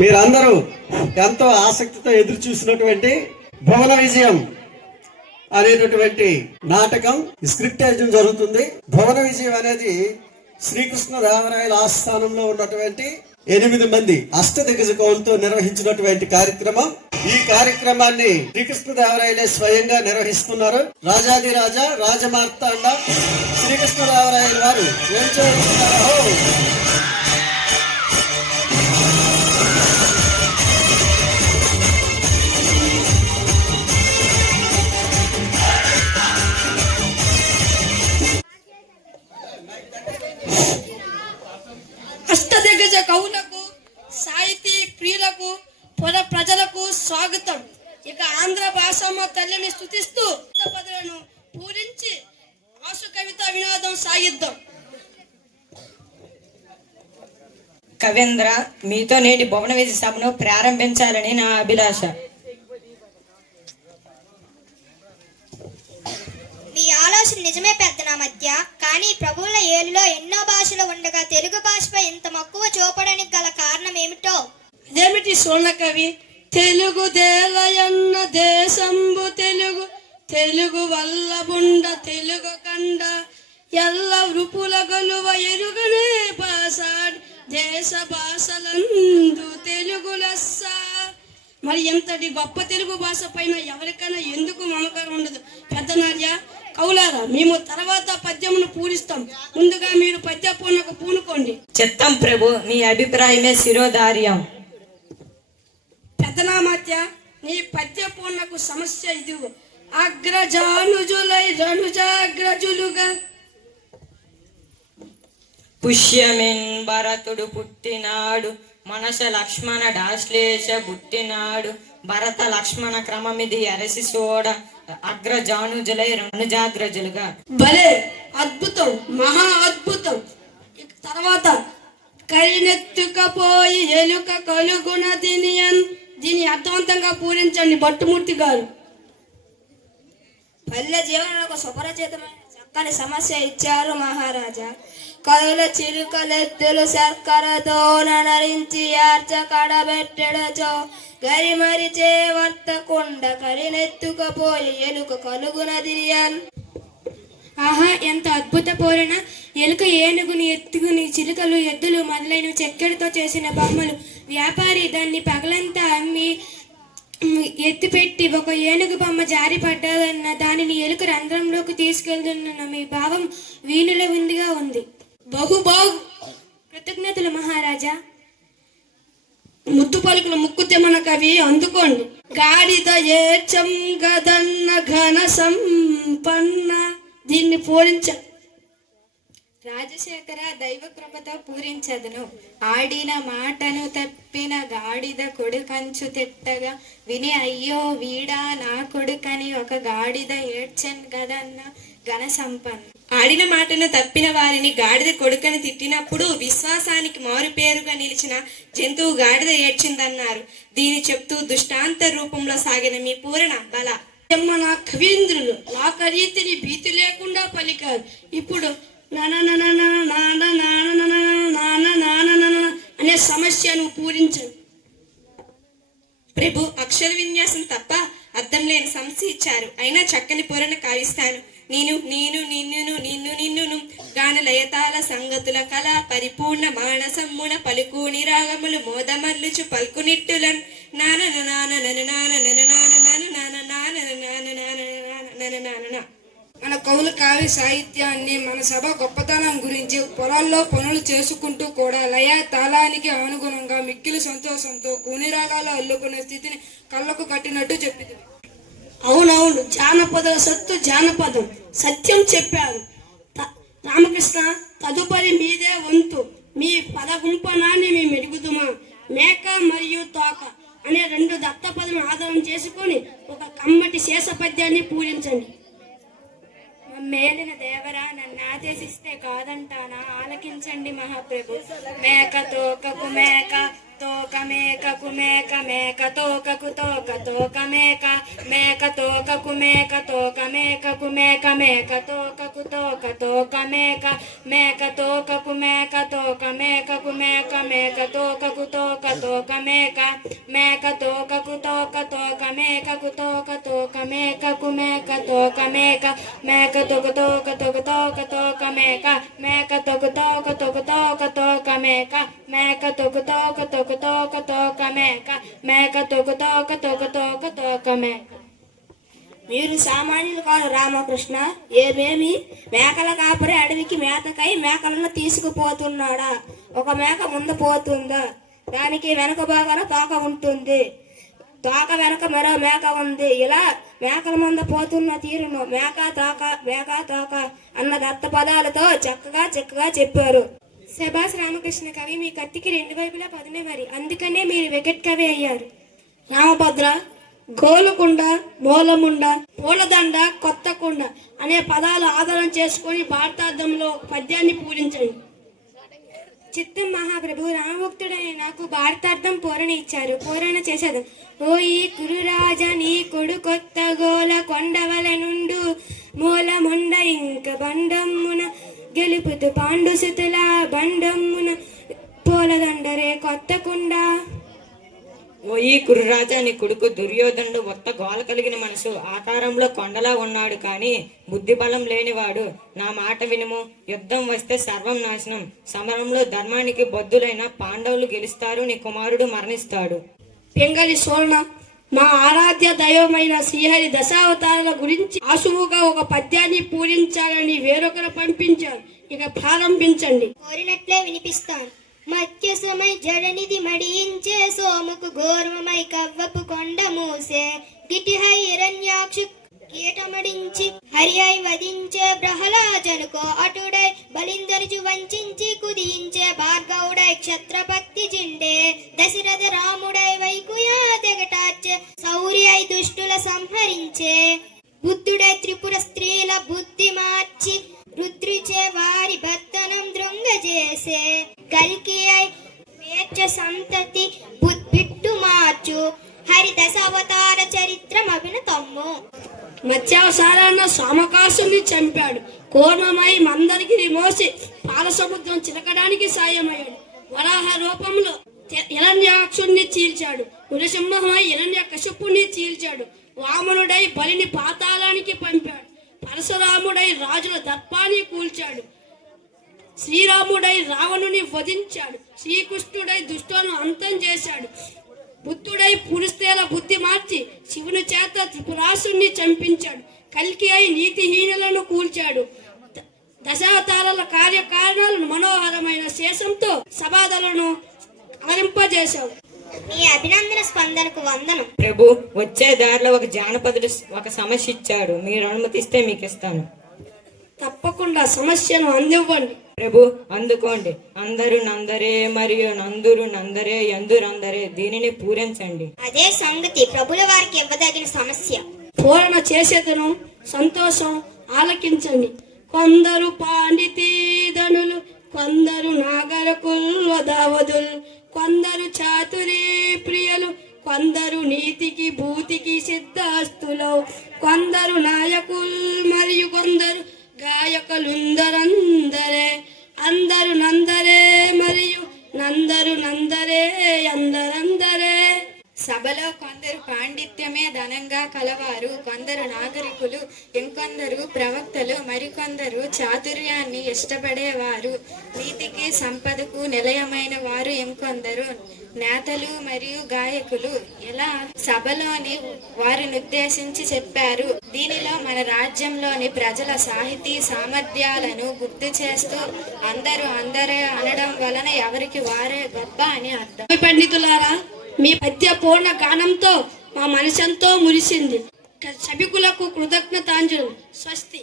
మీరందరూ ఎంతో ఆసక్తితో ఎదురు చూసినటువంటి భువన విజయం అనేటటువంటి నాటకం స్క్రిప్ట్ వేయడం జరుగుతుంది. భువన విజయం అనేది శ్రీకృష్ణదేవరాయల ఆస్థానంలో ఉన్నటువంటి 8 మంది అష్టదిగ్గజ కవులతో నిర్వహించినటువంటి కార్యక్రమం. ఈ కార్యక్రమాన్ని శ్రీకృష్ణదేవరాయలే స్వయంగా నిర్వహిస్తున్నారు. రాజాదిరాజా రాజమార్తాండ శ్రీకృష్ణదేవరాయల వారు ఏం చేస్తున్నారు? అష్టదిగ్గజ కవులకు, సాహితీ ప్రియులకు, పుర ప్రజలకు స్వాగతం. ఇక ఆంధ్ర భాషమ్మ తల్లిని స్తుతిస్తూ పదులను పూరించి ఆశు కవిత వినోదం సాగిద్దాం. కవేంద్ర, మీతో నేటి భువన విజయ సభను ప్రారంభించాలని నా అభిలాష. మీ ఆలోచన నిజమే పెద్దనా మధ్య. కానీ ప్రభువుల ఏలులో ఎన్నో భాషలు ఉండగా తెలుగు భాషపై ఇంత మక్కువ చూపడానికి గల కారణం ఏమిటో? అదేమిటి స్వర్ణ కవి? తెలుగు దేలయన్న దేశంబు తెలుగు, తెలుగు వల్లబుండ తెలుగు కండ, ఎల్ల వృపుల గొలువ ఎరుగనే భాషాడ్ దేశ భాషలందు తెలుగు లెస్స. మరి ఎంతటి గొప్ప తెలుగు భాష పైన ఎవరికైనా ఎందుకు మమకారం ఉండదు? పెద్దనార్య, కవులారా, మేము తర్వాత పద్యమును పూరిస్తాం. ముందుగా మీరు పద్య పూర్ణకు పూనుకోండి. చిత్తం ప్రభు, మీ అభిప్రాయమే శిరోధార్యం. పెద్దనామాత్య, నీ పద్య పూర్ణకు సమస్య ఇదిగో. అగ్రజానుజులై రణుజాగ్రజులుగా పుష్యమిన్ భరతుడు పుట్టినాడు, మనస లక్ష్మణ డాశ్లేష పుట్టినాడు, భరత లక్ష్మణ క్రమమిది అరసి సోడ, అగ్రజానుజులై రణుజాగ్రజులుగా. భలే అద్భుతం, మహా అద్భుతం. తర్వాత కరినెత్తుకపోయి ఎలుక కలుగున దినియన్. దీన్ని అర్థవంతంగా పూరించండి భట్టుమూర్తి గారు. పల్లె జీవనంలో సుపరిచితమైన చక్కని సమస్య ఇచ్చారు మహారాజా. కరుల చిలుకలెత్తులు శర్కరతో నరించి యార్చ కడబెట్టెడచో, గరిమరిచే వర్తకుండ కరినెత్తుకపోయి ఎలుక కలుగునదిరియన్. ఆహా, ఎంత అద్భుత పూరణ! ఎలుక ఏనుగుని, ఎత్తుగుని, చిలుకలు, ఎద్దులు మొదలైన చెక్కడితో చేసిన బొమ్మలు. వ్యాపారి దాన్ని పగలంతా అమ్మి ఎత్తిపెట్టి ఒక ఏనుగు బొమ్మ జారి పడ్డదన్న దానిని ఎలుక రంధ్రంలోకి తీసుకెళ్తున్న మీ భావం వీణుల విందుగా ఉంది. బహుబాగు కృతజ్ఞతలు మహారాజా. ముద్దు పలుకుల ముక్కుతెమన కవి అందుకోండి. గాడిద ఏచం గదన్న ఘన సంపన్న. దీన్ని పూరించ. రాజశేఖర, దైవ కృపతో పూరించదును. ఆడిన మాటను తప్పిన గాడిద కొడుకంచు తిట్టగా విని, అయ్యో వీడా నా కొడుకని ఒక గాడిద ఏడ్చన్ గదన్న ఘన సంపన్న. ఆడిన మాటను తప్పిన వారిని గాడిద కొడుకని తిట్టినప్పుడు విశ్వాసానికి మారుపేరుగా నిలిచిన జంతువు గాడిద ఏడ్చిందన్నారు. దీని చెప్తూ దృష్టాంత రూపంలో సాగిన మీ పూరణ బల. మన కవీంద్రులు లాకరీతిని భీతి లేకుండా పలికారు. ఇప్పుడు అనే సమస్యను పూరించండి. ప్రభు, అక్షర విన్యాసం తప్ప అర్థం లేని సమస్య ఇచ్చారు. అయినా చక్కని పూరణ కావిస్తాను. నేను నేను నిన్నును నిన్ను నిన్నును గాన లయతాల సంగతుల కళ పరిపూర్ణ మానసమ్మున పలుకు నిరాగములు మోదమల్లుచు పలుకునిట్టులన్ నాన నాన నన నాన నన నాన నాన నాన నాన నాన నాన నాన. మన కవుల కావ్య సాహిత్యాన్ని, మన సభ గొప్పతనం గురించి పొలాల్లో పనులు చేసుకుంటూ కూడా లయ తాళానికి అనుగుణంగా మిక్కిలి సంతోషంతో కూనిరాగాలు అల్లుకునే స్థితిని కళ్ళకు కట్టినట్టు చెప్పింది. అవునవును, జానపదుల సత్తు జానపదం. సత్యం చెప్పారు రామకృష్ణ. తదుపరి మీదే వంతు. మీ పదగుంపనాన్ని మీ మెరుగుదుమా. మేక మరియు తోక అనే 2 దత్తపదం ఆధారం చేసుకొని ఒక కమ్మటి శేష పద్యాన్ని పూరించండి. మేలిన దేవరా, నన్ను ఆదేశిస్తే కాదంటానా? ఆలకించండి మహాప్రభు. మేక తోకకు మేక, తోక మేక తోకకు మేక మేక తోకకు తోక తోక మేక మేక తోకకు మేక తోక మేకకు మేక మేక తోకకు తోక తోక మేక మేక తోకకు మేక తోక మేకకు మేక మేక తోకకు తోక తోక మేక మేక తోకకు తోక తోక మేకకు తోక తోక మేకకు మేక తోక మేక మేక తోక తోక తోక తోక తోక మేక మేక తోక తోక తోక తోక తోక మేక మేక తోక తోక తోక తోక తోక మేక మేక తోక తోక తోక తోక తోక మేక. మీరు సామాన్యులు కాదు రామకృష్ణ. ఏమేమి మేకల కాపరి అడవికి మేతకై మేకలను తీసుకుపోతున్నాడా? ఒక మేక ముందు పోతుందా? దానికి వెనక భాగాన తోక ఉంటుంది, తోక వెనక మరో మేక ఉంది. ఇలా మేకల ముందు పోతున్న తీరును మేక తోక అన్న దత్త పదాలతో చక్కగా చెప్పారు. శభాస్ రామకృష్ణ కవి, మీ కత్తికి రెండు వైపులా పదునే మరి, అందుకనే మీరు వెకెట్ కవి అయ్యారు. రామభద్ర, గోలుకుండ, మూలముండ, పూలదండ, కొత్తకుండ అనే పదాలు ఆధారం చేసుకొని భారతార్థంలో పద్యాన్ని పూరించండి. చిత్తం మహాప్రభు, రామభక్తుడని నాకు భారతార్థం పూరణ ఇచ్చారు, పూరణ చేసేది. ఓయి కురురాజ నీ కొడు కొత్త గోల కొండవల నుండు మూలముండ ఇంక బండమ్మున గెలుపుతూ పాండుసుతుల బండమ్మున పూలదండరే కొత్తకుండ. ఓయి కుర్రాజా నీ కొడుకు దుర్యోధనుడు ఒక్క గోల కలిగిన మనసు, ఆకారంలో కొండలా ఉన్నాడు కానీ బుద్ధి బలం లేనివాడు. నా మాట వినుము, యుద్ధం వస్తే సర్వం నాశనం. సమరంలో ధర్మానికి బద్దులైన పాండవులు గెలుస్తారు, నీ కుమారుడు మరణిస్తాడు. పెంగళి సోర్ణ, మా ఆరాధ్య దైవమైన శ్రీహరి దశావతారాల గురించి ఆశువుగా ఒక పద్యాన్ని పూరించాలని వేరొకరు పంపించారు. ఇక ప్రారంభించండి. కోరినట్లే వినిపిస్తాను. మత్స్యమై జడనిధి మడియించే సోముకు ఘోరమై కవ్వపు కొండ మూసే గిటిహై హిరణ్యాక్షు కీటమడించి హరియై వధించే ప్రహ్లాజనుకో అటుడై బలిందరుచు వంచించి కుదించే భార్గవుడై క్షత్రభక్తి జిండే దశరథ రాముడై వైకుయా తెగటార్చే శౌర్యై దుష్టుల సంహరించే బుద్ధుడై త్రిపుర స్త్రీల బుద్ధి మార్చి రుద్రుచే వారి భర్తనం దృంగజేసే కల్కి అయి వేచ సంతతి బిట్టు మార్చు హరి దశావతార చరిత్రం అభినతమ్ము. మత్స్యావసారాన్న సామకాసుని చంపాడు. కోర్మమై మందరికి మోసి పాలసముద్రం చిలకడానికి సాయమయ్యాడు. వరాహ రూపంలో హిరణ్యాక్షుణ్ణి చీల్చాడు. నృసింహమై హిరణ్య కశిపుణ్ణి చీల్చాడు. వామనుడై బలిని పాతాళానికి పంపాడు. పరశురాముడై రాజుల దర్పాన్ని కూల్చాడు. శ్రీరాముడై రావణుని వధించాడు. శ్రీకృష్ణుడై దుష్టులను అంతం చేశాడు. బుద్ధుడై పురుస్తేల బుద్ధి మార్చి శివుని చేత త్రిపురాసుని చంపించాడు. కల్కి అయి నీతిహీనులను కూల్చాడు. దశావతారాల కార్యకారణాలను మనోహరమైన శేషంతో సభాదలను అరింపజేశావు. మీ అభినందన స్పందనకు వందనం. ప్రభు, వచ్చే దారిలో ఒక జానపదుడు ఒక సమస్య ఇచ్చాడు, మీరు అనుమతిస్తే మీకు ఇస్తాను. తప్పకుండా సమస్యను అందివ్వండి. ప్రభు, అందుకోండి. అందరూ నందరే మరియు నందురు నందరే ఎందురందరే, దీనిని పూరించండి. అదే సంగతి ప్రభుల వారికి ఇవ్వదగిన సమస్య. పూరణ చేసేదను సంతోషం. ఆలకించండి. కొందరు పాండితీధనులు, కొందరు నాగరకుల్వదావదులు, కొందరు చాతురీ ప్రియులు, కొందరు నీతికి భూతికి సిద్ధాస్తులు, కొందరు నాయకులు మరియు కొందరు గాయకులుందరందరే, అందరు నందరే మరియు నందరే అందరందరే. సభలో కొందరు పాండిత్యమే ధనంగా కలవారు, కొందరు నాగరికులు, ఇంకొందరు ప్రవక్తలు, మరికొందరు చాతుర్యాన్ని ఇష్టపడేవారు, నీతికి సంపదకు నిలయమైన వారు ఇంకొందరు నేతలు మరియు గాయకులు. ఇలా సభలోని వారిని ఉద్దేశించి చెప్పారు. దీనిలో మన రాజ్యంలోని ప్రజల సాహితీ సామర్థ్యాలను గుర్తు చేస్తూ అందరూ అందరే అనడం వలన ఎవరికి వారే గొప్ప అని అర్థం. పండితులారా, మీ పద్య పూర్ణ గానంతో మా మనసెంతో మురిసింది. సభికులకు కృతజ్ఞతాంజలు. స్వస్తి.